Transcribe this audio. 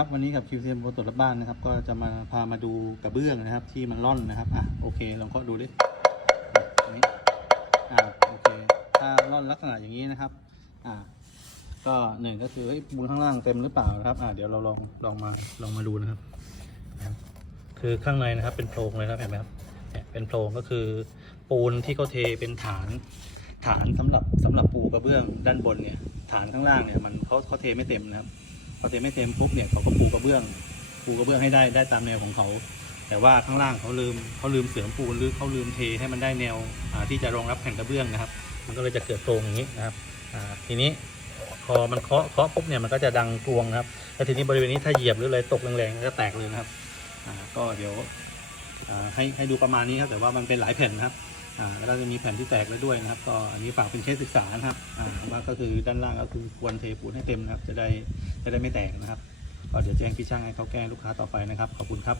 ครับวันนี้กับ QCM โบตรวจรับบ้านนะครับ ก็จะมาพามาดูกระเบื้องนะครับ ที่มันร่อนนะครับอะโอเคลองเคาะดูดิอันนี้อ่าโอเค ถ้าร่อนลักษณะอย่างนี้นะครับอ่าก็หนึ่งก็คือเฮ้ยปูนข้างล่างเต็มหรือเปล่านะครับอ่าเดี๋ยวเราลองลองมาลองมาดูนะครับ คือข้างในนะครับเป็นโพรงเลยครับเห็นไหมครับเนี่ยเป็นโพรงก็คือปูนที่เขาเทเป็นฐาน ฐานสำหรับสำหรับปูกระเบื้องด้านบนเนี่ยฐานข้างล่างเนี่ยมันเขาเขาเทไม่เต็มนะครับ พอเทไม่เต็มปุ๊บเนี่ยเขาก็ปูกระเบื้อง ปูกระเบื้องให้ได้ได้ตามแนวของเขา แต่ว่าข้างล่างเขาลืมเขาลืมเสริมปูนหรือเขาลืมเทให้มันได้แนวที่จะรองรับแผ่นกระเบื้องนะครับ มันก็เลยจะเกิดโพรงอย่างนี้นะครับทีนี้พอมันเคาะเคาะปุ๊บเนี่ยมันก็จะดังกรวงครับแล้วทีนี้บริเวณนี้ถ้าเหยียบหรืออะไรตกแรงๆก็แตกเลยนะครับก็เดี๋ยวให้ให้ดูประมาณนี้ครับแต่ว่ามันเป็นหลายแผ่นนะครับ แล้วก็จะมีแผ่นที่แตกแล้วด้วยนะครับ ก็อันนี้ฝากเป็นเคสศึกษานะครับว่าก็คือด้านล่างก็คือควรเทปูนให้เต็มนะครับ จะได้จะได้ไม่แตกนะครับ ก็เดี๋ยวแจ้งพี่ช่างให้เขาแก้ลูกค้าต่อไปนะครับ ขอบคุณครับ